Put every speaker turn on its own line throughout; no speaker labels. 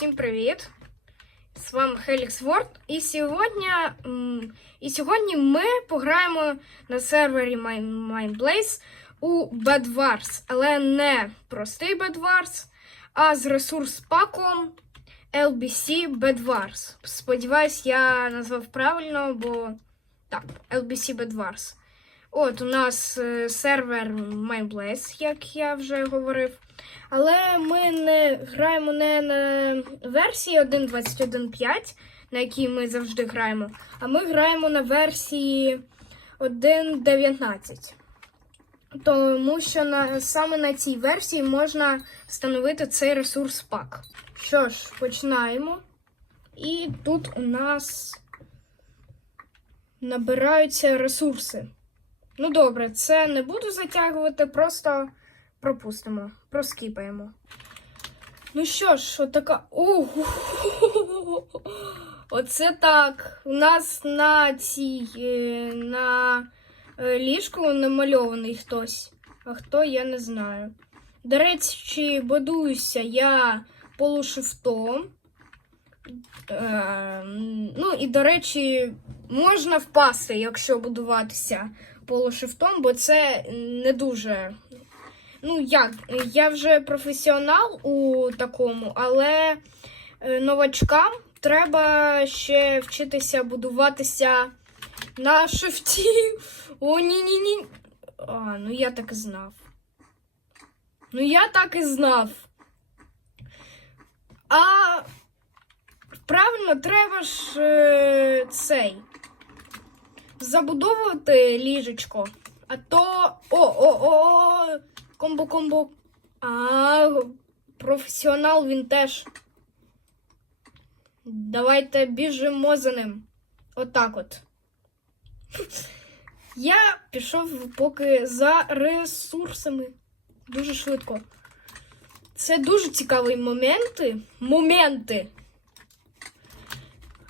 Всім привіт! З вами Helix World. І сьогодні, і сьогодні ми пограємо на сервері Mineblaze у Bed Wars. Але не простий Bed Wars, а з ресурс паком LBC Bed Wars. Сподіваюсь, я назвав правильно, бо так, LBC Bed Wars. От у нас е, сервер Mineblaze, як я вже говорив. Але ми не граємо не на версії 1.21.5, на якій ми завжди граємо, а ми граємо на версії 1.19. Тому що на, саме на цій версії можна встановити цей ресурс пак. Що ж, починаємо. І тут у нас набираються ресурси. Ну добре, це не буду затягувати, просто пропустимо, проскіпаємо. Ну що ж, отака. Ого! Оце так. У нас на цій е, на е, ліжку намальований хтось. А хто я не знаю. До речі, будуюся я полушифтом. Е, ну і, до речі, можна впасти, якщо будуватися полушифтом, бо це не дуже Ну, як, я вже професіонал у такому, але е, новачкам треба ще вчитися будуватися на шифті. О, ні-ні-ні. А, ну я так і знав. Ну, я так і знав. А правильно, треба ж е, цей забудовувати ліжечко. А то. О-о-о! Комбо-комбо. А, професіонал він теж. Давайте біжимо за ним. Отак от. Я пішов поки за ресурсами. Дуже швидко. Це дуже цікаві моменти. Моменти.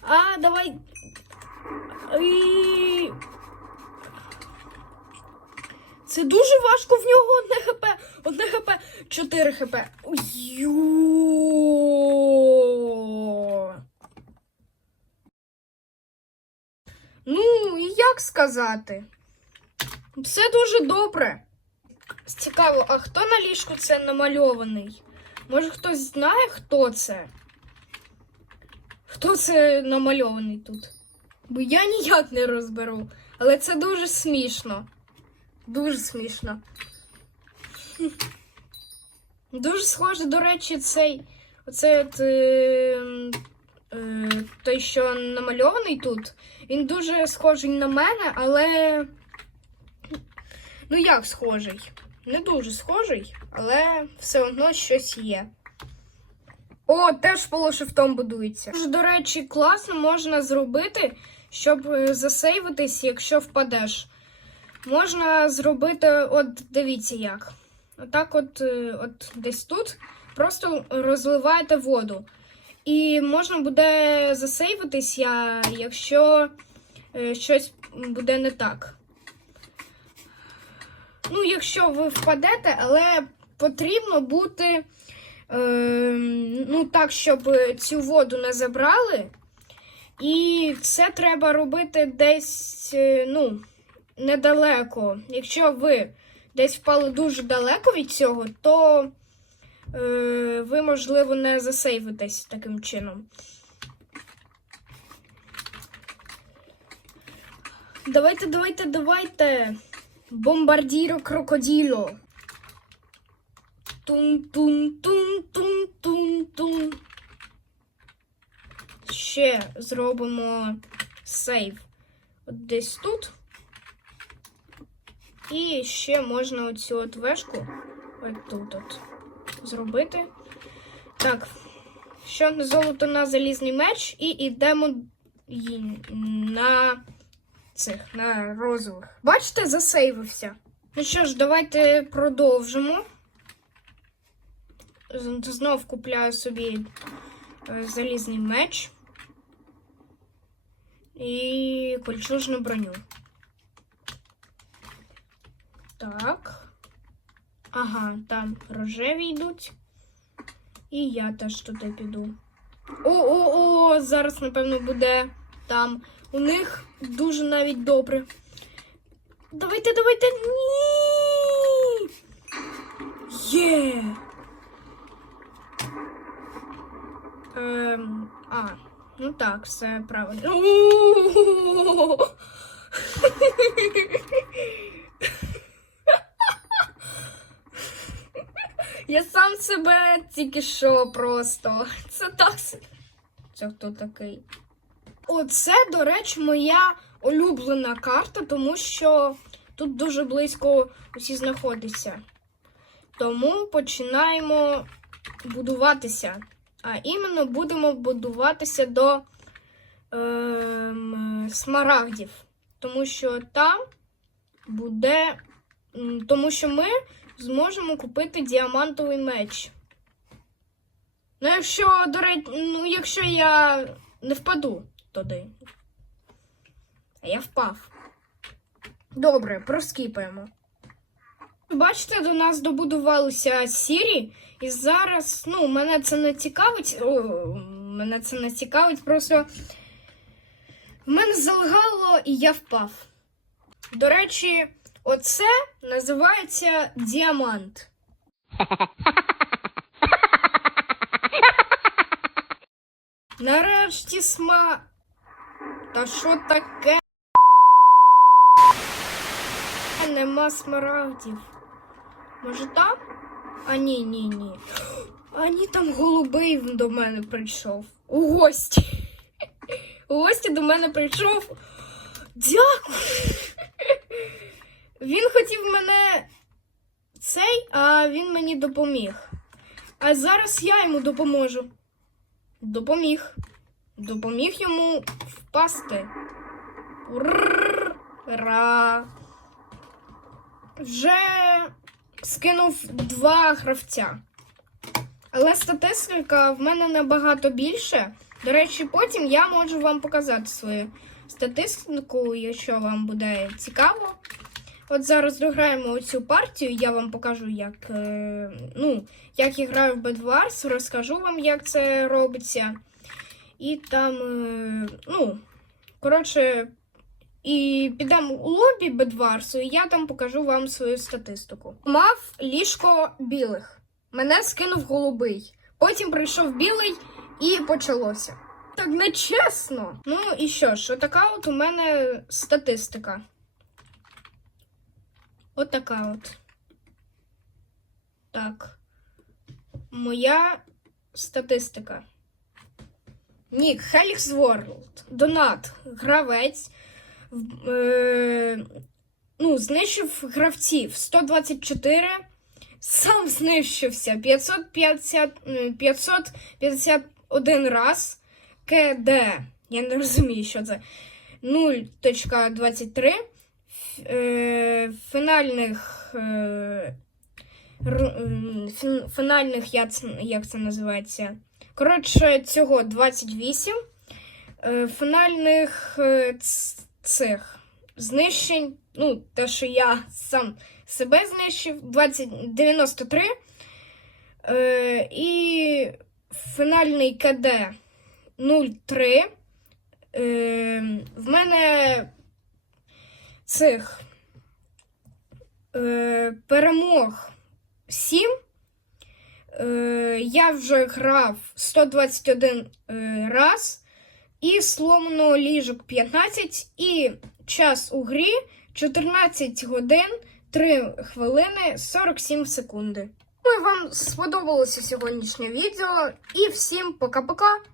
А, давай. Це дуже важко в нього одне хп. Одне хп, 4 хп. Йо. Ну, як сказати? Все дуже добре. Цікаво, а хто на ліжку це намальований? Може хтось знає, хто це? Хто це намальований тут? Бо я ніяк не розберу. Але це дуже смішно. Дуже смішно. Дуже схоже, до речі, цей. Оцей от, е, е, той, що намальований тут. Він дуже схожий на мене, але. Ну, як схожий? Не дуже схожий, але все одно щось є. О, теж полушифтом будується. Дуже, до речі, класно можна зробити, щоб е, засейвитись, якщо впадеш. Можна зробити, от дивіться як. Отак, от, е, от десь тут просто розливаєте воду. І можна буде засейвитися, якщо е, щось буде не так. Ну, якщо ви впадете, але потрібно бути е, ну так, щоб цю воду не забрали. І це треба робити десь, е, ну недалеко. Якщо ви десь впали дуже далеко від цього, то е, ви, можливо, не засейвитесь таким чином. Давайте, давайте, давайте. Бомбардіро крокоділо. Тун-тун-тун-тун-тун-тун. Ще зробимо сейв. От десь тут. І ще можна оцю от вешку от тут от зробити. Так, що золото на залізний меч, і йдемо на цих, на розових. Бачите, засейвився. Ну що ж, давайте продовжимо. Знов купляю собі е, залізний меч і кольчужну броню. Так. Ага, там рожеві йдуть. І я теж туди піду. О-о-о, зараз, напевно, буде там. У них дуже навіть добре. Давайте, давайте. Ні. Є. Ем, а, ну так, все правильно. Я сам себе тільки що просто. Це так. Це хто такий? Оце, до речі, моя улюблена карта, тому що тут дуже близько усі знаходяться. Тому починаємо будуватися. А іменно будемо будуватися до ем, смарагдів. Тому що там буде. Тому що ми зможемо купити діамантовий меч. Ну, якщо, до речі, ну, якщо я не впаду туди. А я впав. Добре, проскіпаємо. Бачите, до нас добудувалися сірі, і зараз, ну, мене це не цікавить. О, мене це не цікавить, просто в мене залагало і я впав. До речі, оце називається діамант. Нарешті сма. Та що таке? Нема смарагдів. Може там? А ні, ні, ні. А ні, там голубий до мене прийшов. У гості. У гості до мене прийшов. Дякую. Він хотів мене цей, а він мені допоміг. А зараз я йому допоможу. Допоміг. Допоміг йому впасти. Ура! Вже скинув два гравця. Але статистика в мене набагато більше. До речі, потім я можу вам показати свою статистику, якщо вам буде цікаво. От зараз дограємо цю партію, я вам покажу, як, е, ну, як я граю в Bed Wars, розкажу вам, як це робиться. І там, е, ну, коротше, і підемо у лобі Bed Wars, і я там покажу вам свою статистику. Мав ліжко білих. Мене скинув голубий. Потім прийшов білий і почалося. Так нечесно. Ну і що ж, отака от у мене статистика. От така от. Так. Моя статистика. Нік, Helix World. Донат. Гравець. Е, ну, знищив гравців 124. Сам знищився 550, е, 551 раз. КД. Я не розумію, що це. 0.23 е, фінальних, е, р- м, фін- фінальних як це, називається? Коротше, цього 28. Е, фінальних е, цих знищень, ну, те, що я сам себе знищив, 20, 93. Е, і фінальний КД 0,3. Е, в мене цих е, перемог 7. Е, я вже грав 121 е, раз. І сломано ліжок 15. І час у грі 14 годин 3 хвилини 47 секунди. Ну і вам сподобалося сьогоднішнє відео. І всім пока-пока!